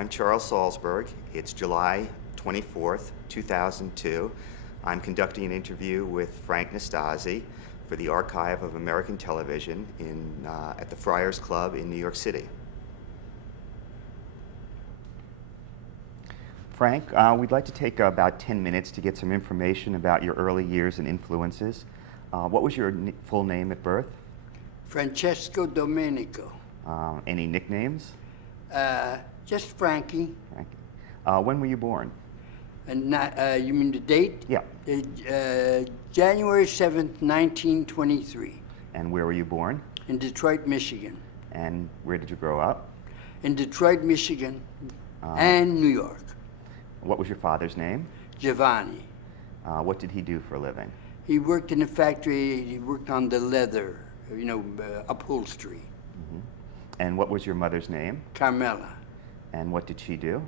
I'm Charles Salzberg. It's July 24th, 2002. I'm conducting an interview with Frank Nastasi for the Archive of American Television at the Friars Club in New York City. Frank, we'd like to take about 10 minutes to get some information about your early years and influences. What was your full name at birth? Francesco Domenico. Any nicknames? Just Frankie. Frankie. When were you born? And you mean the date? Yeah. January 7th, 1923. And where were you born? In Detroit, Michigan. And where did you grow up? In Detroit, Michigan, and New York. What was your father's name? Giovanni. What did he do for a living? He worked in a factory. He worked on the leather, upholstery. Mm-hmm. And what was your mother's name? Carmela. And what did she do?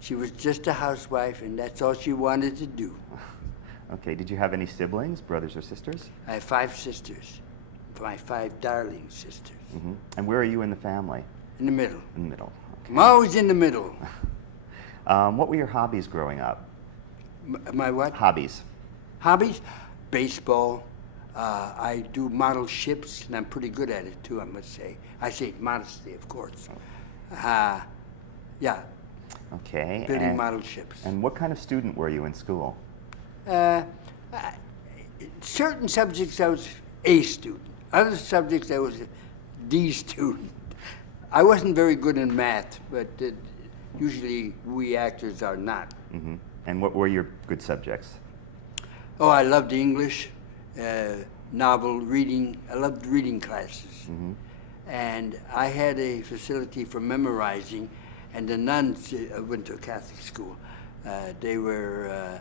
She was just a housewife, and that's all she wanted to do. Okay, did you have any siblings, brothers or sisters? I have 5 sisters, my 5 darling sisters. Mm-hmm. And where are you in the family? In the middle. In the middle. Okay. I'm always in the middle. What were your hobbies growing up? My what? Hobbies. Hobbies? Baseball. I do model ships, and I'm pretty good at it too, I must say. I say modestly, of course. Yeah. Okay. Building model ships. And what kind of student were you in school? Certain subjects I was A student. Other subjects I was a D student. I wasn't very good in math, but usually we actors are not. Mm-hmm. And what were your good subjects? Oh, I loved English, novel reading. I loved reading classes. Mm-hmm. And I had a facility for memorizing, and the nuns, I went to a Catholic school. They were,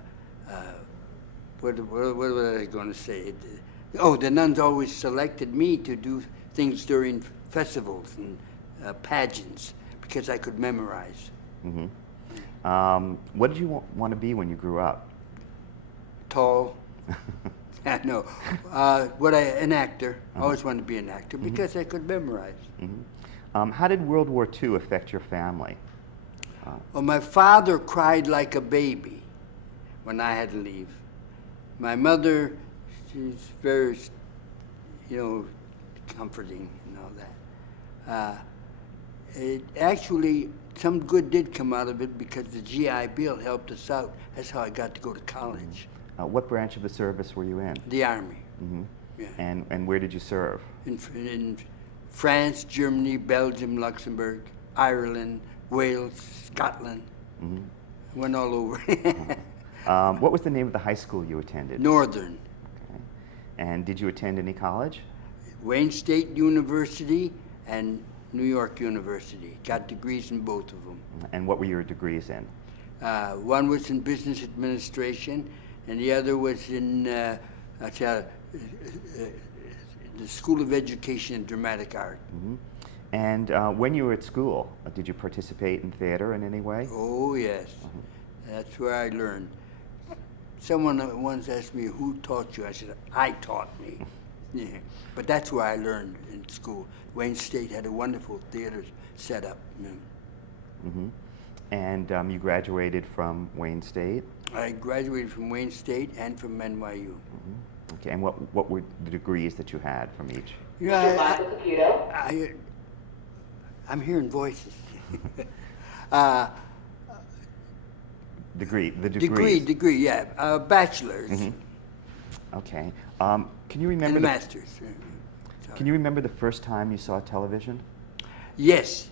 what was I going to say? The nuns always selected me to do things during festivals and pageants because I could memorize. Mm-hmm. What did you want to be when you grew up? Tall. No. An actor. I always wanted to be an actor because I could memorize. Mm-hmm. How did World War II affect your family? Well, my father cried like a baby when I had to leave. My mother, she's very, comforting and all that. Actually, some good did come out of it because the GI Bill helped us out. That's how I got to go to college. What branch of the service were you in? The Army. Mm-hmm. Yeah. And where did you serve? In France, Germany, Belgium, Luxembourg, Ireland, Wales, Scotland. Mm-hmm. Went all over. What was the name of the high school you attended? Northern. Okay. And did you attend any college? Wayne State University and New York University. Got degrees in both of them. And what were your degrees in? One was in business administration, and the other was in the School of Education and Dramatic Art. Mm-hmm. And when you were at school, did you participate in theater in any way? Oh, yes. Mm-hmm. That's where I learned. Someone once asked me, who taught you? I said, I taught me. Yeah. But that's where I learned in school. Wayne State had a wonderful theater set up. Yeah. Mm-hmm. And you graduated from Wayne State? I graduated from Wayne State and from NYU. Mm-hmm. Okay, and what were the degrees that you had from each? Yeah, I'm hearing voices. The degrees. Degree, yeah. Bachelor's. Mm-hmm. Okay. Can you remember And a master's. Can you remember the first time you saw television? Yes.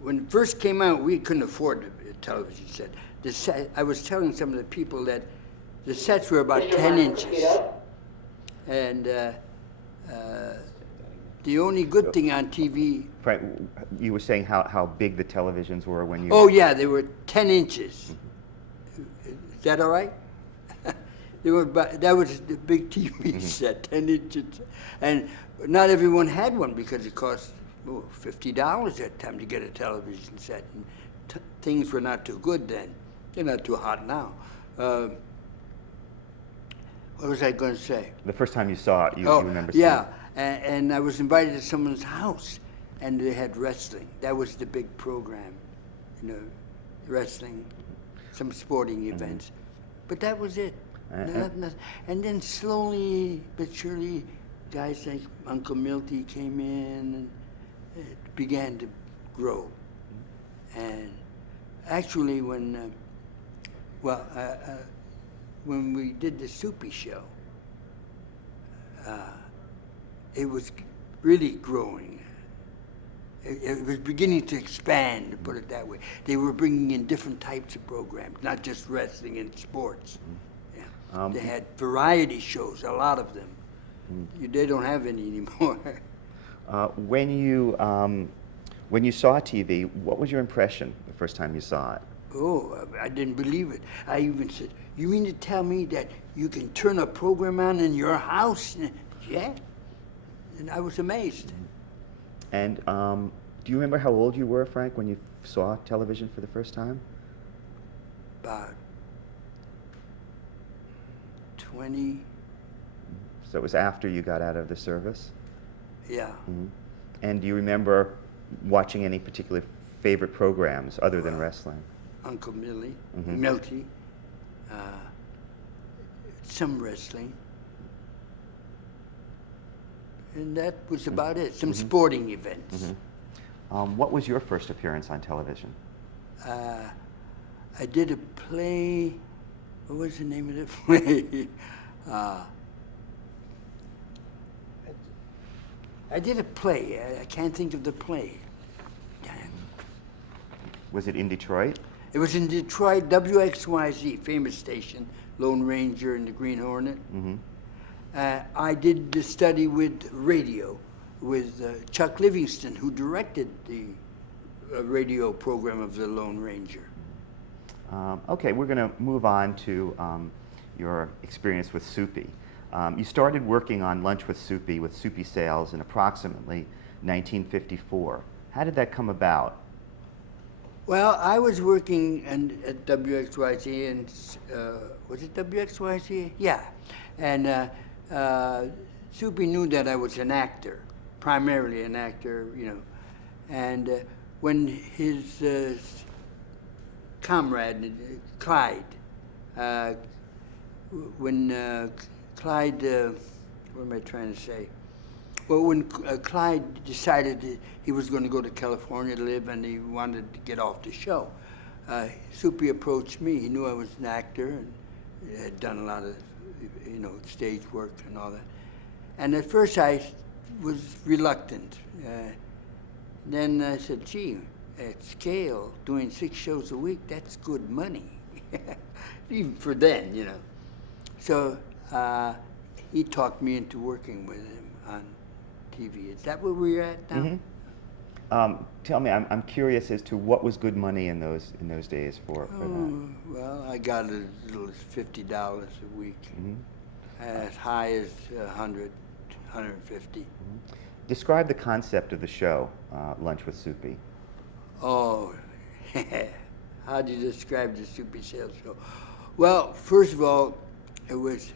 When it first came out, we couldn't afford a television set. I was telling some of the people that the sets were about 10 inches. And the only good thing on TV... Right, you were saying how big the televisions were when you... Oh, yeah, they were 10 inches. Is that all right? That was the big TV set, 10 inches. And not everyone had one because it cost $50 at that time to get a television set. And things were not too good then. They're not too hot now. What was I going to say? The first time you saw it, you remember seeing yeah. And I was invited to someone's house, and they had wrestling. That was the big program. wrestling, some sporting events. But that was it. And then slowly but surely, guys like Uncle Milty came in, and it began to grow. And actually, when we did the Soupy show, it was really growing. It was beginning to expand, to put it that way. They were bringing in different types of programs, not just wrestling and sports. Yeah. They had variety shows, a lot of them. They don't have any anymore. When you saw TV, what was your impression the first time you saw it? Oh, I didn't believe it. I even said, "You mean to tell me that you can turn a program on in your house?" Yeah. And I was amazed. And do you remember how old you were, Frank, when you saw television for the first time? About 20. So it was after you got out of the service? Yeah. And do you remember watching any particular favorite programs other than wrestling? Uncle Milty, some wrestling. And that was about it. Some sporting events. What was your first appearance on television? I did a play. What was the name of the play? I did a play. I can't think of the play. Damn. Was it in Detroit? It was in Detroit, WXYZ, famous station, Lone Ranger and the Green Hornet. I did the study with radio with Chuck Livingston, who directed the radio program of the Lone Ranger. Okay, we're going to move on to your experience with Soupy. You started working on Lunch with Soupy Sales in approximately 1954. How did that come about? Well, I was working at WXYZ, and was it WXYZ? Yeah. And Soupy knew that I was an actor, primarily an actor, And when his comrade, Clyde, Clyde, what am I trying to say? Well, when Clyde decided that he was going to go to California to live and he wanted to get off the show, Soupy approached me. He knew I was an actor and had done a lot of, stage work and all that. And at first I was reluctant. Then I said, gee, at scale, doing 6 shows a week, that's good money. Even for then, So he talked me into working with him on TV. Is that where we're at now? Tell me, I'm curious as to what was good money in those days for that. Well, I got as little as $50 a week, as high as 100, 150. Describe the concept of the show, Lunch with Soupy. Oh, how do you describe the Soupy Sales show? Well, first of all, it was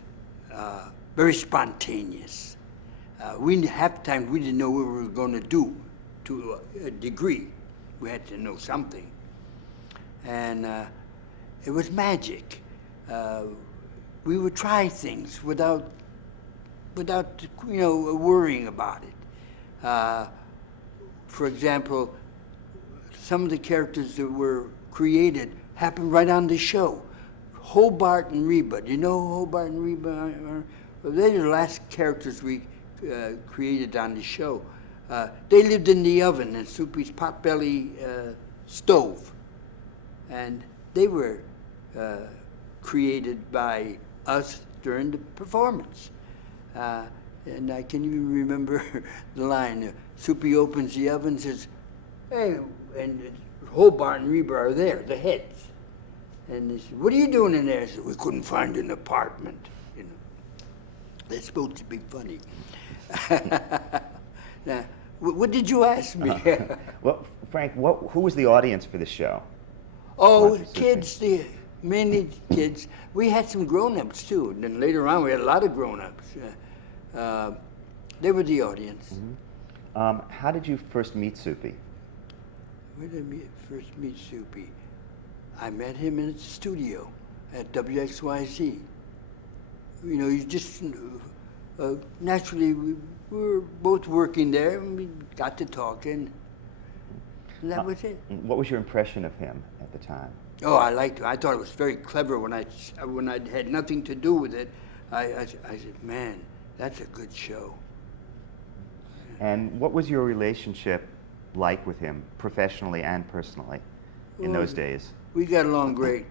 very spontaneous. Half the time we didn't know what we were going to do to a degree. We had to know something. And it was magic. We would try things without worrying about it. For example, some of the characters that were created happened right on the show. Hobart and Reba. Do you know who Hobart and Reba are? Well, they're the last characters we created on the show. They lived in the oven, in Soupy's potbelly stove. And they were created by us during the performance. And I can even remember the line, Soupy opens the oven and says, hey, and Hobart and Reba are there, the heads. And they said, what are you doing in there? I said, we couldn't find an apartment. They're supposed to be funny. Now, what did you ask me? Well, Frank, who was the audience for the show? Oh, kids, mainly kids. We had some grown-ups, too. And then later on, we had a lot of grown-ups. They were the audience. How did you first meet Soupy? Where did I first meet Soupy? I met him in the studio at WXYZ. You know, you just naturally we were both working there, and we got to talking, and that was it. What was your impression of him at the time? Oh, I liked it. I thought it was very clever when I had nothing to do with it. I said, man, that's a good show. And what was your relationship like with him, professionally and personally, in those days? We got along great.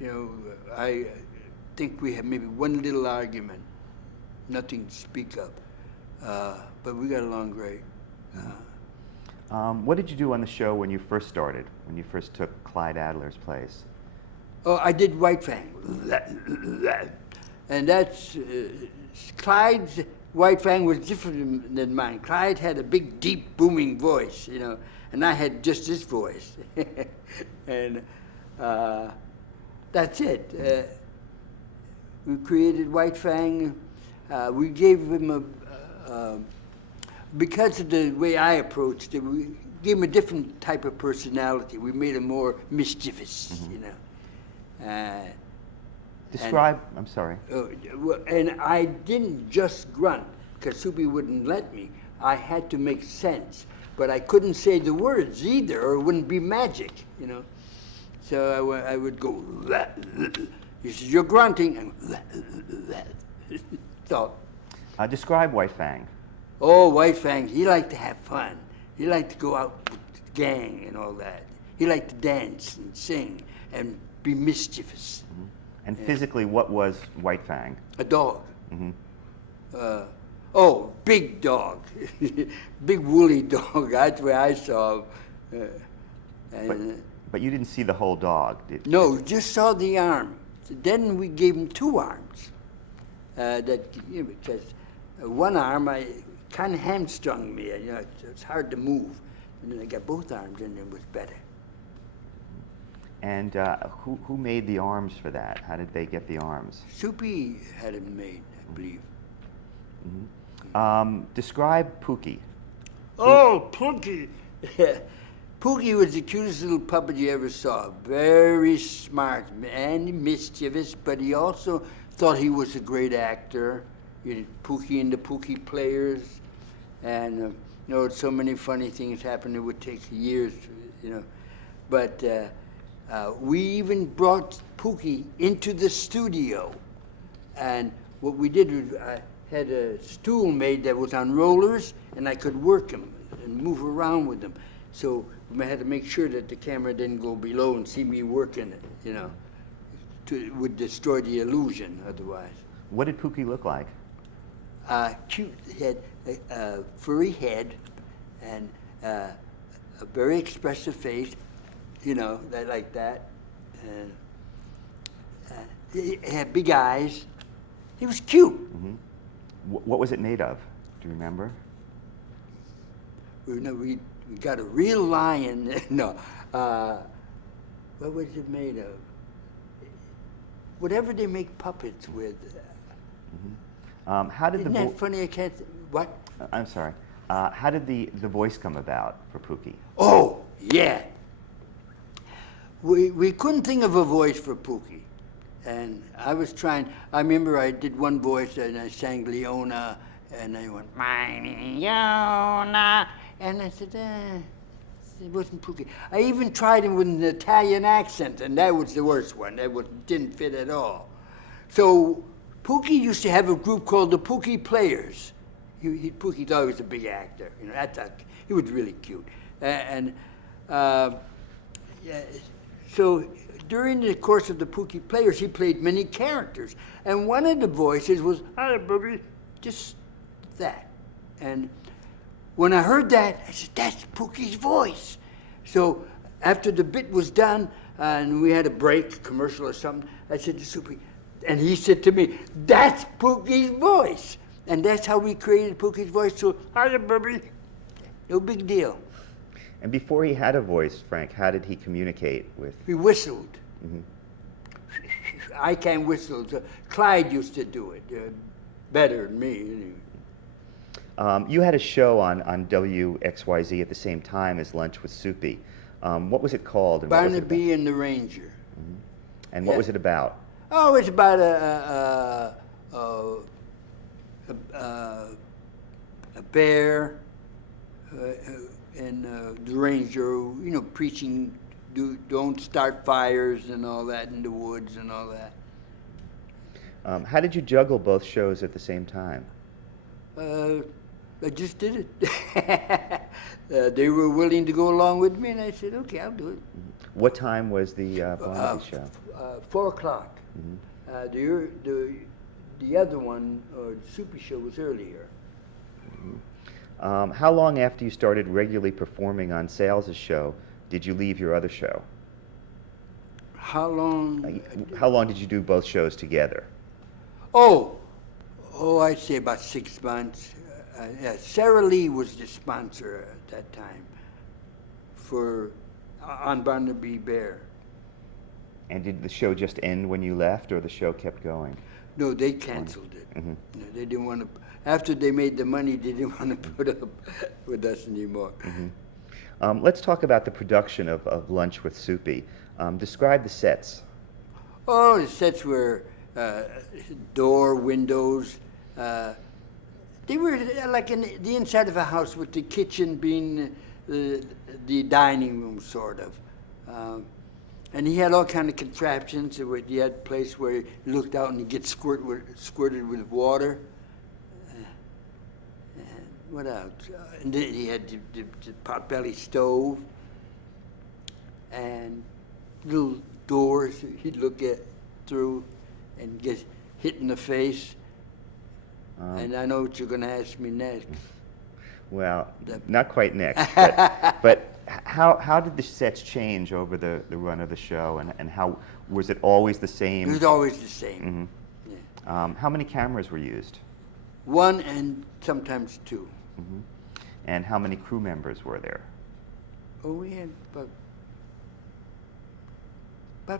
You know, I think we had maybe one little argument, nothing to speak of, but we got along great. What did you do on the show when you first started, when you first took Clyde Adler's place? Oh, I did White Fang. And that's, Clyde's White Fang was different than mine. Clyde had a big, deep, booming voice, you know, and I had just this voice. And that's it. We created White Fang. We gave him because of the way I approached it, we gave him a different type of personality. We made him more mischievous, you know. Describe, I'm sorry. And I didn't just grunt, because Soupy wouldn't let me. I had to make sense. But I couldn't say the words either, or it wouldn't be magic, you know. So I would go, he says, you're grunting, and so. Describe White Fang. Oh, White Fang, he liked to have fun. He liked to go out with the gang and all that. He liked to dance and sing and be mischievous. And physically, what was White Fang? A dog. Oh, big dog. Big woolly dog. That's where I saw him. But you didn't see the whole dog, did you? No, just saw the arm. Then we gave him two arms. Because one arm kind of hamstrung me. You know, it's hard to move. And then I got both arms, and it was better. And who made the arms for that? How did they get the arms? Soupy had it made, I believe. Describe Pookie. Oh, Pookie! Pookie was the cutest little puppet you ever saw. Very smart and mischievous, but he also thought he was a great actor. You know, Pookie and the Pookie Players. And, you know, so many funny things happened. It would take years, you know. But we even brought Pookie into the studio. And what we did was I had a stool made that was on rollers, and I could work him and move around with him. So we had to make sure that the camera didn't go below and see me working it, you know. It would destroy the illusion otherwise. What did Pookie look like? Cute. He had a furry head and a very expressive face, you know, like that. And he had big eyes. He was cute. What was it made of? Do you remember? We got a real lion. No. What was it made of? Whatever they make puppets with. How did Isn't that funny? I can't. What? I'm sorry. How did the voice come about for Pookie? Oh, yeah. We couldn't think of a voice for Pookie. And I was trying, I remember I did one voice and I sang Leona, and I went, my Leona. And I said, it wasn't Pookie. I even tried him with an Italian accent, and that was the worst one. That didn't fit at all. So Pookie used to have a group called the Pookie Players. Pookie thought he was a big actor. You know, he was really cute. So during the course of the Pookie Players, he played many characters. And one of the voices was, hi, Boogie, just that. And when I heard that, I said, that's Pookie's voice. So after the bit was done, and we had a break, commercial or something, I said to Soupy, and he said to me, that's Pookie's voice. And that's how we created Pookie's voice. So, hiya, Boogie. No big deal. And before he had a voice, Frank, how did he communicate with? He whistled. I can't whistle. So Clyde used to do it better than me. You had a show on WXYZ at the same time as Lunch with Soupy. What was it called? And what was it about? Barnaby and the Ranger. And what Yeah. was it about? Oh, it's about a bear and the ranger, you know, preaching, don't start fires and all that in the woods and all that. How did you juggle both shows at the same time? I just did it. They were willing to go along with me, and I said, okay, I'll do it. What time was the Barnaby show? 4 o'clock. The other one, or the Super Show, was earlier. How long after you started regularly performing on Sales' show did you leave your other show? How long? How long did you do both shows together? I'd say about 6 months. Yeah, Sarah Lee was the sponsor at that time on Barnaby Bear. And did the show just end when you left, or the show kept going? No, they canceled it. Mm-hmm. No, they didn't want to. After they made the money, they didn't want to put up with us anymore. Mm-hmm. Let's talk about the production of Lunch with Soupy. Describe the sets. Oh, the sets were door, windows. They were like in the inside of a house, with the kitchen being the dining room, sort of. And he had all kind of contraptions. He had a place where he looked out and he gets squirted with water. What else? And then he had the potbelly stove and little doors he'd look through and get hit in the face. And I know what you're going to ask me next. Well, not quite next, but how did the sets change over the run of the show, and how was it always the same? It was always the same. Mm-hmm. Yeah. How many cameras were used? 1 and sometimes 2. Mm-hmm. And how many crew members were there? Oh, we had about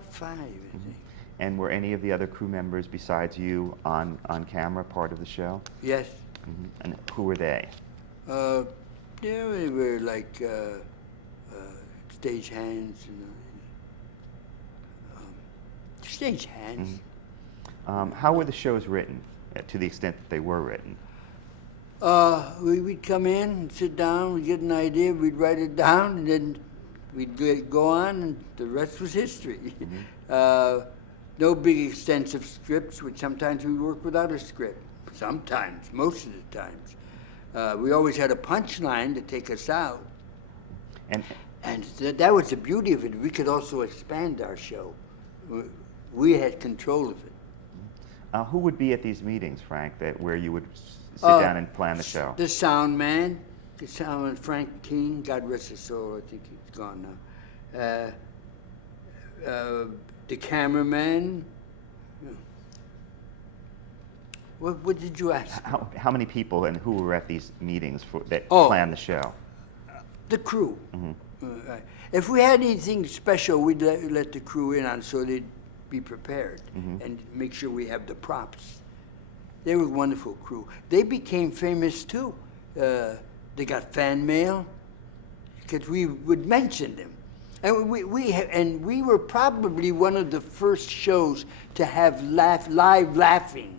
5, I think. And were any of the other crew members besides you on camera part of the show? Yes. Mm-hmm. And who were they? Yeah, we were like stage hands and stage hands. Mm-hmm. How were the shows written, to the extent that they were written? We'd come in and sit down, we'd get an idea, we'd write it down, and then we'd go on, and the rest was history. Mm-hmm. No big extensive scripts, which sometimes we work without a script. Sometimes, most of the times. We always had a punchline to take us out. And that was the beauty of it. We could also expand our show. We had control of it. Who would be at these meetings, Frank, where you would sit down and plan the show? The sound man, Frank King, God rest his soul, I think he's gone now. The cameraman. What did you ask? How many people and who were at these meetings that planned the show? The crew. Mm-hmm. If we had anything special, we'd let the crew in on so they'd be prepared and make sure we have the props. They were a wonderful crew. They became famous too. They got fan mail because we would mention them. And we were probably one of the first shows to have live laughing.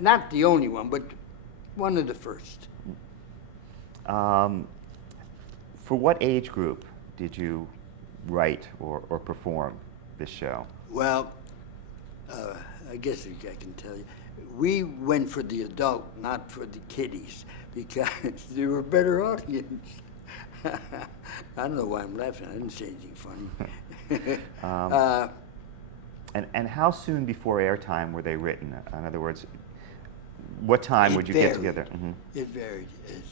Not the only one, but one of the first. For what age group did you write or perform this show? Well, I guess I can tell you. We went for the adult, not for the kiddies, because they were a better audience. I don't know why I'm laughing. I didn't say anything funny. And how soon before airtime were they written? In other words, what time would you get together? Mm-hmm. It varied.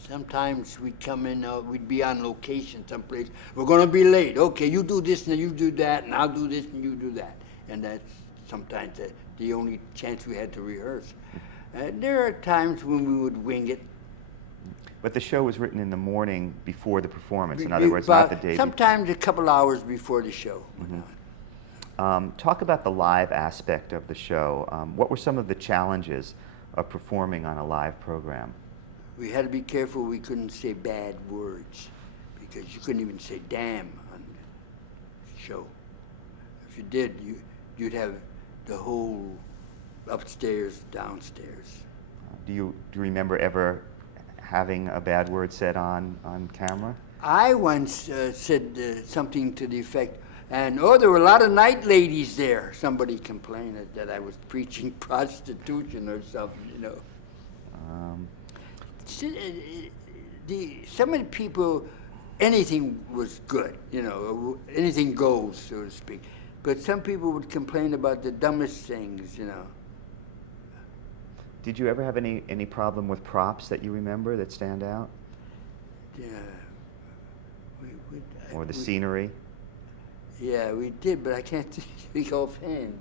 Sometimes we'd come in, we'd be on location someplace. We're going to be late. Okay, you do this and you do that, and I'll do this and you do that. And that's sometimes the only chance we had to rehearse. There are times when we would wing it. But the show was written in the morning before the performance. In other words, not the day. Sometimes a couple hours before the show. Mm-hmm. Talk about the live aspect of the show. What were some of the challenges of performing on a live program? We had to be careful we couldn't say bad words, because you couldn't even say damn show. If you did, you'd have the whole upstairs, downstairs. Do you remember ever having a bad word said on camera? I once said something to the effect, and there were a lot of night ladies there. Somebody complained that I was preaching prostitution or something, you know. Some of the people, anything was good, you know, anything goes, so to speak. But some people would complain about the dumbest things, you know. Did you ever have any problem with props that you remember that stand out? Yeah. Or the scenery? Yeah, we did, but I can't speak offhand.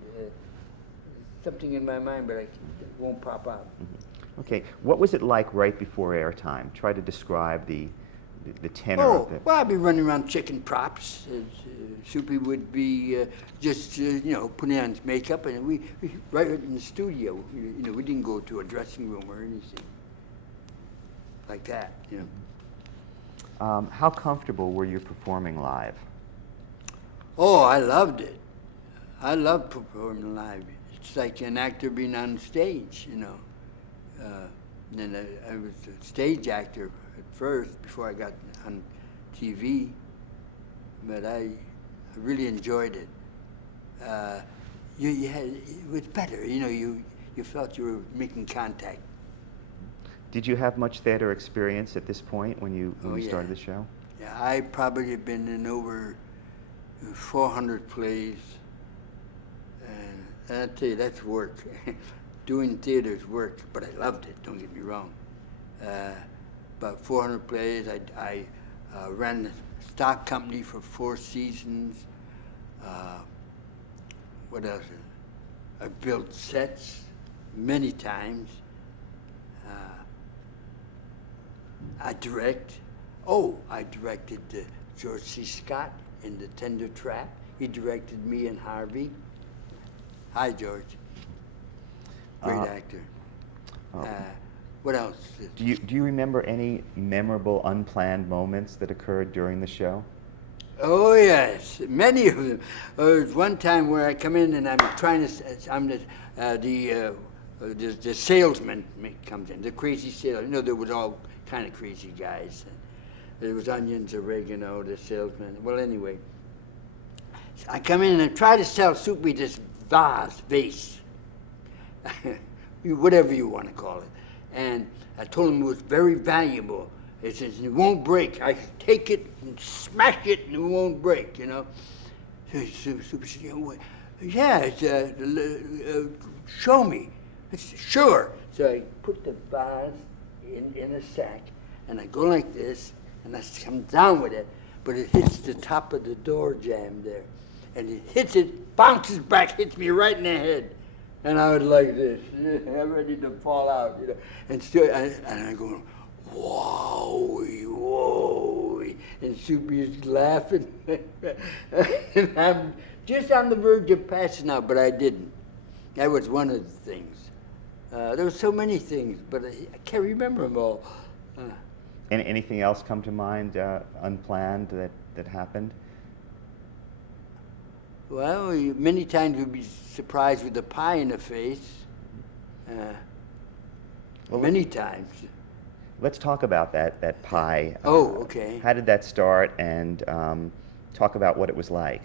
Something in my mind, but it won't pop out. Mm-hmm. Okay, what was it like right before airtime? Try to describe the tenor of it. Well, I'd be running around checking props. Soupy would be just, you know, putting on his makeup, and we right in the studio. You know, we didn't go to a dressing room or anything like that. You know. How comfortable were you performing live? Oh, I loved it. I loved performing live. It's like an actor being on stage, you know. Then I was a stage actor at first before I got on TV, but I really enjoyed it. It was better, you know. You felt you were making contact. Did you have much theater experience at this point when you started the show? Yeah, I probably have been in over 400 plays, and I tell you, that's work. Doing theater is work, but I loved it, don't get me wrong. About 400 plays. I ran the stock company for 4 seasons. What else? I built sets many times. I direct. I directed George C. Scott in The Tender Trap. He directed me and Harvey. Hi, George. Great actor. What else? Do you remember any memorable unplanned moments that occurred during the show? Oh yes, many of them. There was one time where I come in and I'm the salesman comes in, the crazy salesman. You know, there was all kind of crazy guys. There was onions, oregano, the salesman. Well, anyway, I come in and I try to sell Soupy this vase, whatever you want to call it. And I told him it was very valuable. He says, it won't break. I can take it and smash it and it won't break, you know. So Soupy said, yeah, show me. I said, sure. So I put the vase in a sack, and I go like this, and I come down with it, but it hits the top of the door jamb there. And it hits it, bounces back, hits me right in the head. And I was like this, I'm ready to fall out, you know. And I go, whoa, and Soupy is laughing. And I'm just on the verge of passing out, but I didn't. That was one of the things. There were so many things, but I can't remember them all. Anything else come to mind, unplanned, that happened? Well, many times we'd be surprised with a pie in the face. Many times. Let's talk about that pie. Okay. How did that start, and talk about what it was like?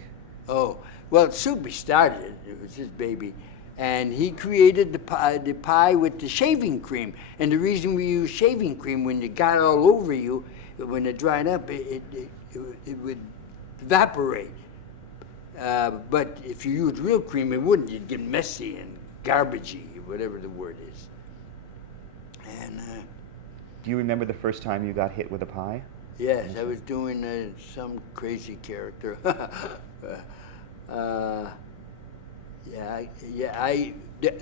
Well, Soupy started it. It was his baby. And he created the pie with the shaving cream. And the reason we use shaving cream, when it got all over you, when it dried up, it would evaporate. But if you use real cream, it wouldn't. You'd get messy and garbagey, whatever the word is. And do you remember the first time you got hit with a pie? Yes, I was doing some crazy character.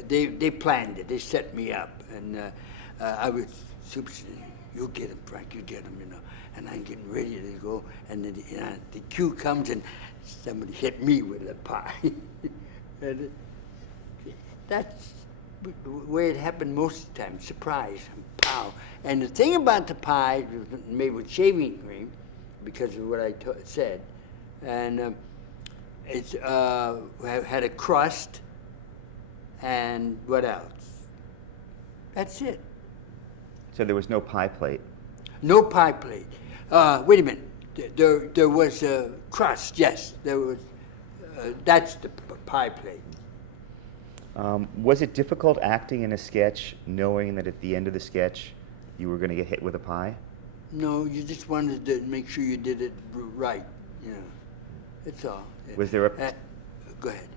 They planned it. They set me up, and I was super. You get him, Frank. You get him, you know. And I'm getting ready to go, and then the cue comes, and somebody hit me with a pie. And that's the way it happened most of the time. Surprise, pow. And the thing about the pie, it was made with shaving cream, because of what I said, and It's had a crust, and what else? That's it. So there was no pie plate. No pie plate. Wait a minute. There was a crust. Yes, there was. That's the pie plate. Was it difficult acting in a sketch, knowing that at the end of the sketch you were going to get hit with a pie? No, you just wanted to make sure you did it right. You know, that's all. Was there a Go ahead.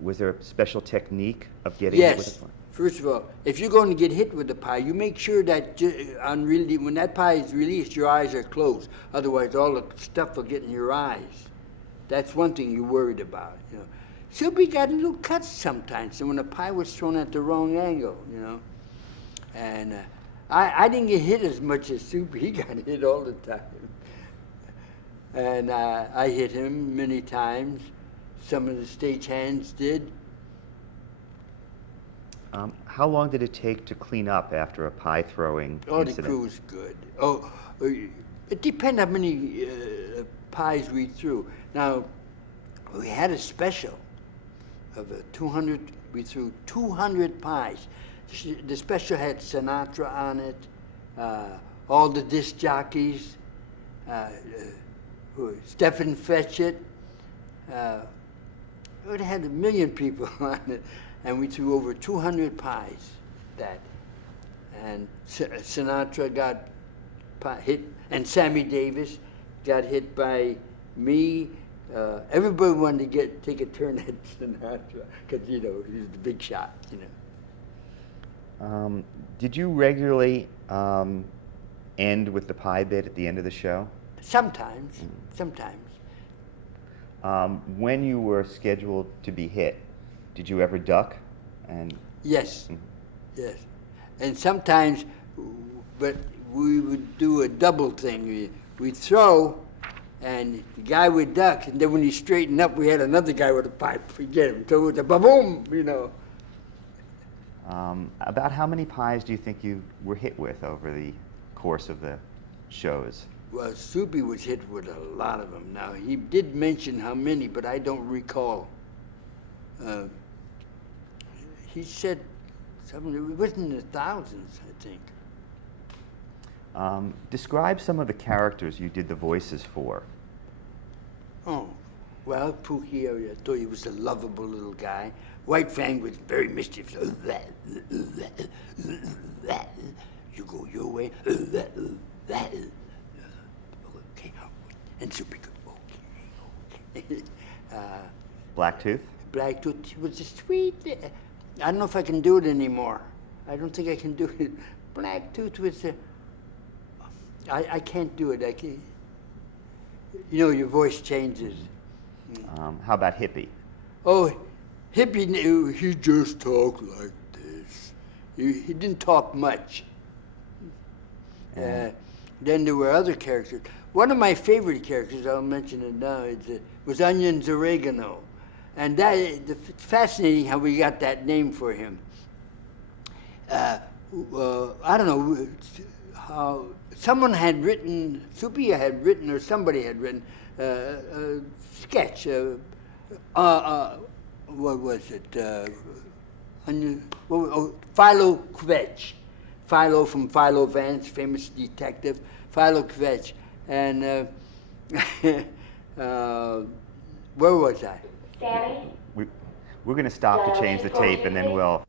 Was there a special technique of getting hit with Yes. a pie? First of all, if you're going to get hit with a pie, you make sure that when that pie is released, your eyes are closed. Otherwise, all the stuff will get in your eyes. That's one thing you're worried about. You know, Soupy got little cuts sometimes, and when the pie was thrown at the wrong angle, you know. And I didn't get hit as much as Soupy. He got hit all the time. And I hit him many times. Some of the stagehands did. How long did it take to clean up after a pie throwing Oh, incident? the crew was good. It depends how many pies we threw. Now, we had a special of 200. We threw 200 pies. The special had Sinatra on it, all the disc jockeys, Stephen Fetchit. It had 1 million people on it, and we threw over 200 pies. And Sinatra got hit, and Sammy Davis got hit by me. Everybody wanted to take a turn at Sinatra because you know he's the big shot. You know. Did you regularly end with the pie bit at the end of the show? Sometimes. When you were scheduled to be hit, did you ever duck? And Yes, yes. And sometimes, but we would do a double thing. We'd throw, and the guy would duck, and then when he straightened up, we had another guy with a pipe. We get him. So it was a ba-boom, you know. About how many pies do you think you were hit with over the course of the shows? Well, Soupy was hit with a lot of them. Now, he did mention how many, but I don't recall. He said something, it wasn't in the thousands, I think. Describe some of the characters you did the voices for. Oh, well, Pookie, I thought he was a lovable little guy. White Fang was very mischievous. You go your way. Okay. And Soupy goes, okay. Blacktooth? Blacktooth was a sweet. I don't know if I can do it anymore. I don't think I can do it. Blacktooth was I can't do it. I can't. You know, your voice changes. How about Hippie? Oh, Hippie, he just talked like this. He didn't talk much. Then there were other characters. One of my favorite characters, I'll mention it now, was Onions Oregano. And it's fascinating how we got that name for him. I don't know how someone had written, Soupy had written, or somebody had written a sketch. What was it? Philo Kvetch. Philo from Philo Vance, famous detective. Philo Kvetch. And where was I? Sammy? We're going to stop to change the tape, and then we'll